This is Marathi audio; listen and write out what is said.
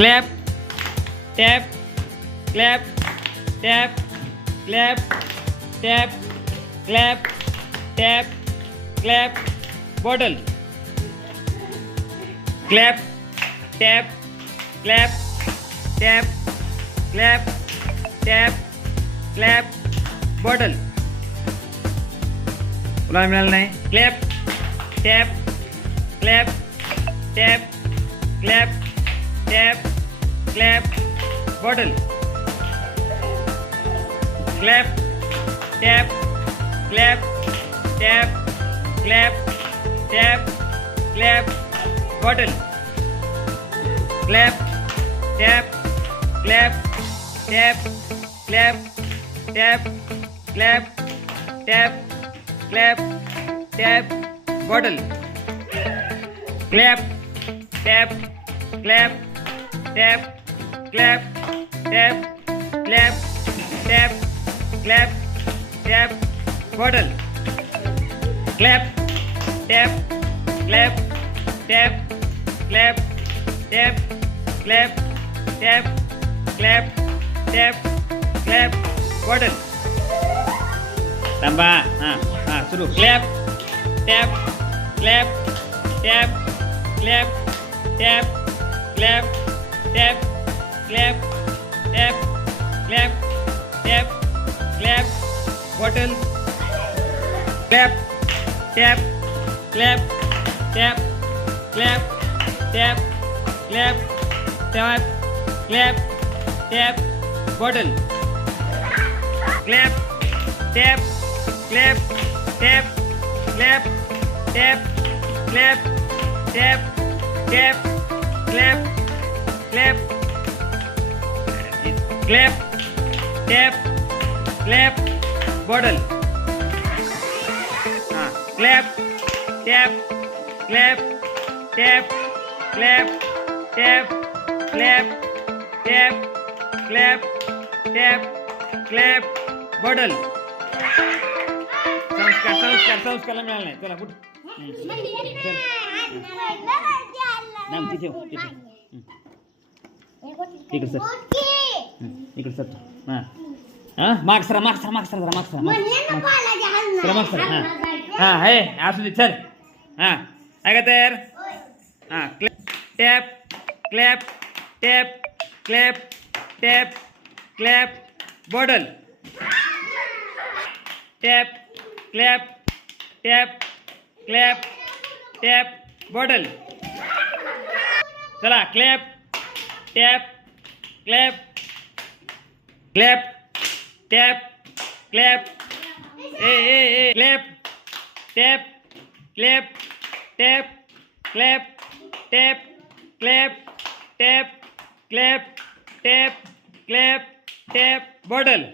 clap tap clap tap clap tap clap tap clap bottle clap tap clap tap clap tap clap bottle तुला मिळालं नाही clap tap clap tap clap tap clap bottle clap tap clap tap clap tap clap bottle clap tap clap tap clap tap clap tap clap tap bottle clap tap clap tap clap tap clap tap clap tap bottle clap tap clap tap clap tap clap tap clap tap clap bottle थांबा हां हां सुरू clap tap clap tap clap tap clap tap clap tap clap tap clap bottle clap tap clap tap clap tap clap tap clap tap bottle clap tap clap tap clap tap clap tap tap clap clap clap tap clap bottle हां clap tap clap tap clap tap clap tap clap tap clap bottle संस्कारला मिळालं नाही चला कुठ नाम तिथे इकडे सर इकडे सर हां हां माग सर हां हां आहे असू दे चल हां ऐका तर हां tap clap tap clap tap clap bottle tap clap tap clap tap bottle चला clap tap clap clap tap clap ए clap tap clap tap clap tap clap tap clap tap clap tap bottle